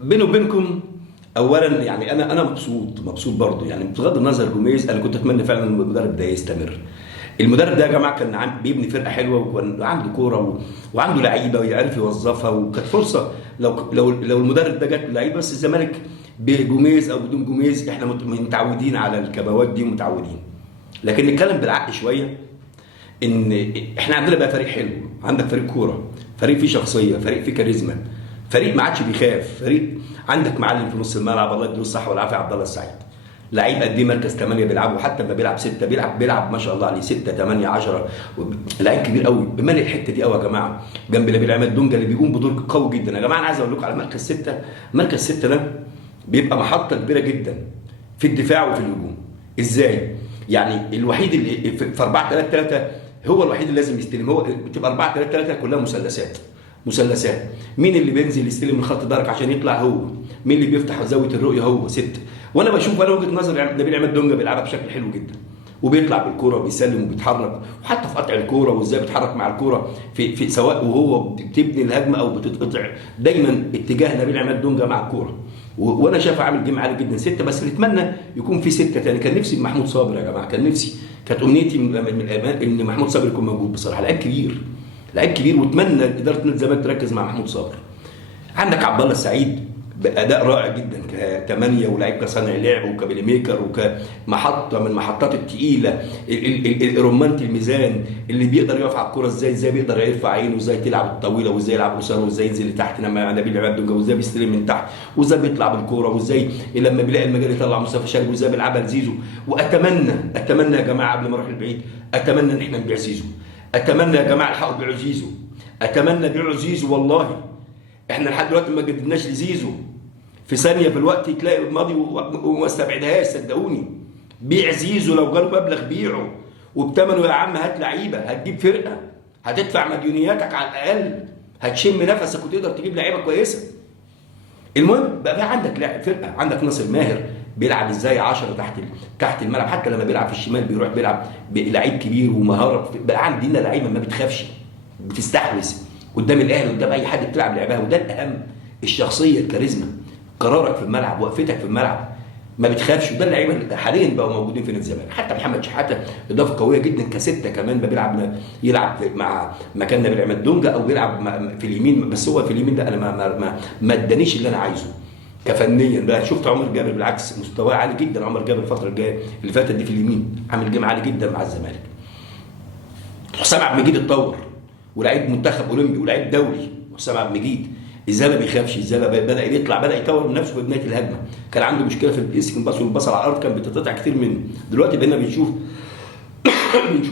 بيني وبينكم، اولا يعني انا مبسوط برضه، يعني بغض النظر جوميز انا كنت اتمنى فعلا ان المدرب ده يستمر. المدرب ده يا جماعه كان بيبني فرقه حلوه، وكان عنده كوره وعنده لعيبه ويعرف يوظفها، وكانت فرصه لو المدرب ده جات له لعيبه. بس الزمالك بجوميز او بدون جوميز احنا متعودين على الكبوات دي ومتعودين. لكن نتكلم بالعقل شويه، ان احنا عندنا بقى فريق حلو، عندك فريق كوره، فريق فيه شخصيه، فريق فيه كاريزما، فريق ما عادش بيخاف، فريق عندك معلم في نص الملعب الله يديله الصحه والعافيه عبد الله السعيد. لعيب قد ايه مركز 8 بيلعبه، وحتى لما بيلعب 6 بيلعب ما شاء الله عليه 6 8 10. لعيب كبير قوي، بمالي الحته دي قوي يا جماعه، جنب نبيل عماد دونجا اللي بيقوم بدور قوي جدا. يا جماعه انا عايز اقول لكم على مركز 6. مركز 6 ده بيبقى محطه كبيره جدا في الدفاع وفي الهجوم. ازاي؟ يعني الوحيد اللي في 4-3-3 هو الوحيد اللي لازم يستلم. هو بتبقى 4-3-3 كلها مثلثات. مين اللي بينزل يستلم من خط الدرك عشان يطلع؟ هو. مين اللي بيفتح زاويه الرؤيه؟ هو 6. وانا بشوف، انا وجهه نظري نبيل عماد دونجا بيلعبها بشكل حلو جدا، وبيطلع بالكوره وبيسلم وبيتحرك، وحتى في قطع الكوره وازاي بيتحرك مع الكوره في سواء وهو بتبني الهجمه او بتتقطع، دايما اتجاه نبيل عماد دونجا مع الكوره. وانا شايف عامل جيم عالي جدا 6. بس نتمنى يكون في 6 تاني. كان نفسي محمود صابر يا جماعه، كانت امنيتي من الامال ان محمود صابر يكون موجود. بصراحه لعيب كبير واتمنى اداره نادي الزمالك تركز مع محمود صابر. عندك عبد الله السعيد باداء رائع جدا كثمانيه، ولاعيب كصانع لعب وكبيلي ميكر وكمحطه من المحطات الثقيله، رمانه الميزان اللي بيقدر يقف على الكوره ازاي بيقدر يرفع عينه، وازاي تلعب الطويله، وازاي يلعب رساله، وازاي ينزل لتحت لما نبيل عماد دونجا، وازاي بيستلم من تحت، وازاي بيطلع بالكوره، وازاي لما بيلاقي المجال يطلع مصطفى شلبي، وازاي بيلعبها لزيزو. اتمنى يا جماعه قبل ما اروح البعيد، اتمنى ان احنا نبيع زيزو. اتمنى يا جماعه الحقوا بيعوا زيزو. اتمنى بيعوا زيزو والله. احنا لحد دلوقتي ما جددناش لزيزو. في ثانيه في الوقت تلاقي ماضي وما استبعدهاش، صدقوني. بيع زيزو، لو جاله مبلغ بيعه، وبثمنه يا عم هات لعيبه، هتجيب فرقه، هتدفع مديونياتك على الاقل، هتشم نفسك وتقدر تجيب لعيبه كويسه. المهم بقى عندك لاعب فرقه، عندك ناصر ماهر بيلعب ازاي 10 تحت الملعب، حتى لما بيلعب في الشمال بيروح بيلعب لعيب كبير ومهاره. بقى عندنا لعيبه ما بتخافش، بتستحوذ قدام الاهلي، قدام اي حد بتلعب لعبها. وده الاهم، الشخصيه، الكاريزما، قرارك في الملعب، وقفتك في الملعب، ما بتخافش. وده اللعيبه اللي حاليا بقوا موجودين في نادي الزمالك. حتى محمد شحاته اضافه قويه جدا كسته كمان، يلعب مع مكان نبيل عماد دونجا، او بيلعب في اليمين. بس هو في اليمين ده انا ما ادانيش اللي انا عايزه كفنيا. بقى شفت عمر جابر بالعكس مستواه عالي جدا. عمر جابر الفتره الجايه اللي فاتت دي في اليمين عامل جيم عالي جدا مع الزمالك. حسام عبد المجيد اتطور ولاعيب منتخب اولمبي ولاعيب دولي. حسام عبد المجيد ازاي ما بيخافش، ازاي بدا يطلع، بدا يطور من نفسه في بدايه الهجمه. كان عنده مشكله في البيسك باص، والباص على الارض كان بتتقطع كتير منه. دلوقتي بقينا بنشوف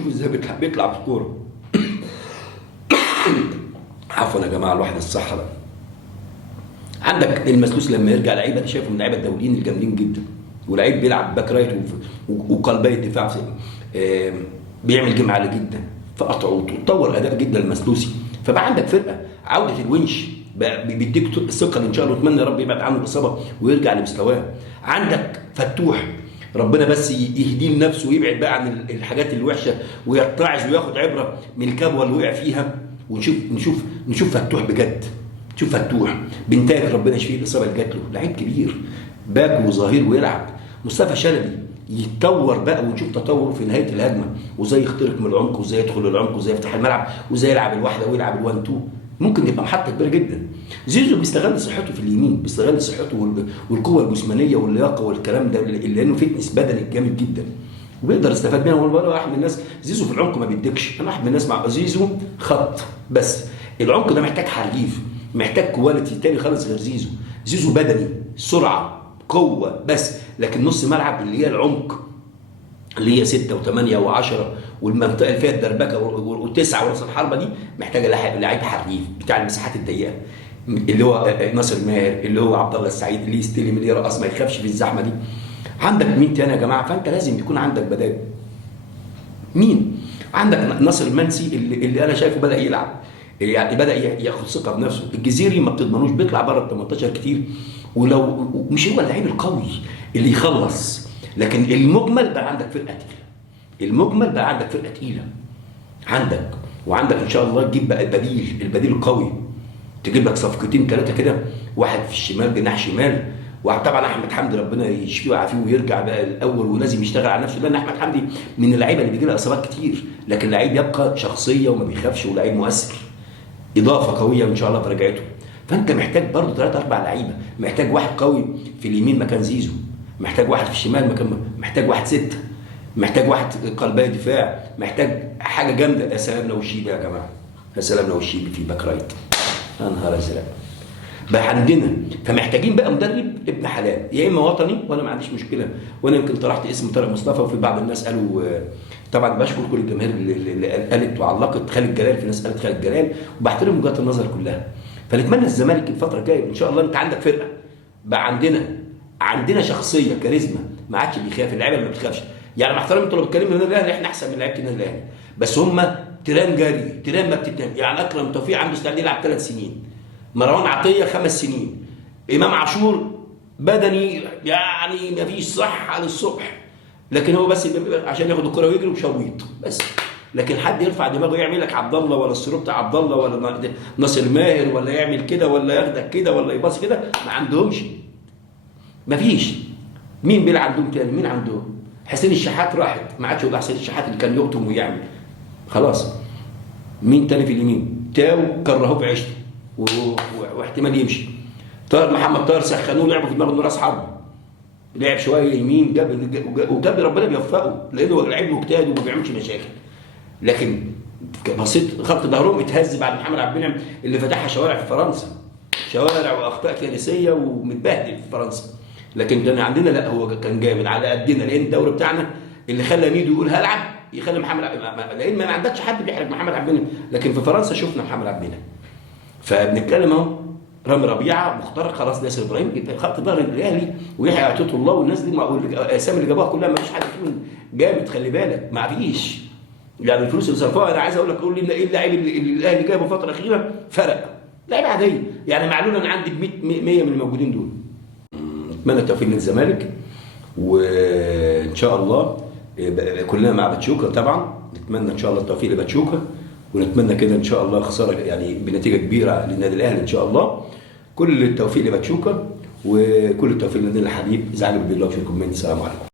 ازاي بيطلع بالكوره. عفوا يا جماعه، الواحد الصحه بقى. عندك المسلوس لما يرجع، لعيبه انا شايفه من اللعيبه الدوليين الجامدين جدا، ولعيب بيلعب باك رايت وقلبي الدفاع، بيعمل جيم عالي جدا في قطعه، وتطور اداء جدا المسلوسي. فبقى عندك فرقه. عوده الونش بيديك الثقه ان شاء الله، اتمنى يا رب يبعد عنه الاصابه ويرجع لمستواه. عندك فتوح، ربنا بس يهديه لنفسه ويبعد بقى عن الحاجات الوحشه، ويتعظ وياخد عبره من الكبوه اللي وقع فيها. ونشوف فتوح بجد. شوف فتوح بنتاج ربنا يشفيه الاصابه اللي جات له، لعيب كبير باك وظهير ويلعب. مصطفى شلبي يتطور بقى، ونشوف تطوره في نهايه الهجمه، وازاي يخترق من العمق، وازاي يدخل العمق، وازاي يفتح الملعب، وازاي يلعب الواحده ويلعب الوان تو. ممكن يبقى محطه كبيره جدا. زيزو بيستغل صحته في اليمين، بيستغل صحته والقوه الجسمانيه واللياقه والكلام ده، لانه فتنس بدني جامد جدا وبيقدر يستفاد منها. وانا واحد من الناس، زيزو في العمق ما بيديكش. انا واحد من الناس مع زيزو خط بس، العمق ده محتاج حريف، محتاج كواليتي تاني خالص غير زيزو بدني، سرعه، قوه بس. لكن نص ملعب اللي هي العمق، اللي هي 6 و8 و10، والمنطقه اللي فيها الدربكه و9 وراس الحربه دي، محتاجه لعيب حريف بتاع المساحات الضيقه، اللي هو ناصر ماهر، اللي هو عبد الله السعيد، اللي يستلم، اللي يرقص، ما يخافش في الزحمه دي. عندك مين تاني يا جماعه؟ فانت لازم يكون عندك بدائل. مين؟ عندك ناصر المنسي اللي انا شايفه بدا يلعب، يعني بدا ياخد ثقه بنفسه. الجزيري ما بتضمنوش، بيطلع بره ال 18 كتير، ولو مش هو اللعيب القوي اللي يخلص. لكن المجمل بقى عندك فرقه تقيله. عندك وعندك ان شاء الله تجيب بقى البديل القوي، تجيب لك صفقتين ثلاثه كده، واحد في الشمال جناح شمال، وطبعا احمد حمدي ربنا يشفيه ويعافيه ويرجع بقى الاول، ولازم يشتغل على نفسه، لان احمد حمدي من اللعيبه اللي بيجي لها اصابات كتير، لكن لعيب يبقى شخصيه وما بيخافش ولعيب مؤثر، اضافه قويه ان شاء الله في رجعته. فانت محتاج برضه ثلاث اربع لعيبه، محتاج واحد قوي في اليمين مكان زيزو، محتاج واحد في الشمال مكان، محتاج واحد سته، محتاج واحد قلبي دفاع، محتاج حاجه جامده. يا سلام لو الشيبي يا جماعه، يا سلام لو الشيبي في باك رايت، يا نهار ازرق بقى عندنا. فمحتاجين بقى مدرب ابن حلال، يا اما وطني وانا ما عنديش مشكله، وانا يمكن طرحت اسم طارق مصطفى، وفي بعض الناس قالوا طبعا بشكر كل الجماهير اللي قالت وعلقت خالد جلال، في ناس قالت خالد جلال، وبحترم وجهات النظر كلها. فنتمنى الزمالك الفتره الجايه ان شاء الله، انت عندك فرقه بقى، عندنا شخصيه كاريزما، ما عادش بيخاف، اللعيبه اللي ما بتخافش. يعني مع احترامي انتوا لو بتتكلموا النادي الاهلي احنا احسن من لعيبه النادي الاهلي، بس هم تيران جري، تيران ما بتتنام. يعني اكرم توفيق عنده استعداد يلعب 3 سنين، مروان عطيه 5 سنين، امام عاشور بدني يعني ما فيش صحه للصبح، لكن هو بس عشان ياخد الكره ويجري وشويط بس. لكن حد يرفع دماغه يعمل لك عبد الله ولا السرور بتاع عبد الله ولا ناصر ماهر، ولا يعمل كده ولا ياخدك كده ولا يباص كده، ما عندهمش، ما فيش. مين بيلعب عندهم تاني؟ مين عندهم؟ حسين الشحات راحت، ما عادش يوجع حسين الشحات اللي كان يقطم ويعمل، خلاص. مين تاني في اليمين؟ تاو كرهوه في عيشته واحتمال يمشي. محمد طاهر سخنوه، لعبوا في دماغه انه راس حرب، لعب شويه يمين، وجاب ربنا بيوفقه لانه لعيب مجتهد وما بيعملش مشاكل. لكن بسيط خط ظهرهم اتهز بعد محمد عبد المنعم اللي فتحها شوارع في فرنسا، شوارع واخطاء كارثيه ومتبهدل في فرنسا. لكن كان عندنا لا، هو كان جامد على قدنا، لان الدوري بتاعنا اللي خلى ميدو يقول هلعب يخلي محمد لان ما عندكش حد بيحرج محمد عبد المنعم. لكن في فرنسا شفنا محمد عبد المنعم. فبنتكلم اهو، رامي ربيعه مخترق خلاص، ياسر ابراهيم خط ظهر الاهلي، ويحيى عطيه الله والناس دي، الاسامي اللي جابوها كلها ما فيش حد فيهم جامد، خلي بالك ما فيش. يعني الفلوس اللي صرفوها، انا عايز اقول لك، قول لي ايه اللاعب اللي الاهلي جابه الفتره الاخيره فرق، لعيبه عاديه. يعني معلول انا عندي 100 من الموجودين دول. اتمنى التوفيق للزمالك، وان شاء الله كلنا مع باتشوكا طبعا، نتمنى ان شاء الله التوفيق لباتشوكا، ونتمنى كده ان شاء الله خساره يعني بنتيجه كبيره للنادي الاهلي ان شاء الله. كل التوفيق لباتشوكا، وكل التوفيق للنادي الحبيب. اذا عجبك الفيديو لايك وشير كومنت. السلام عليكم.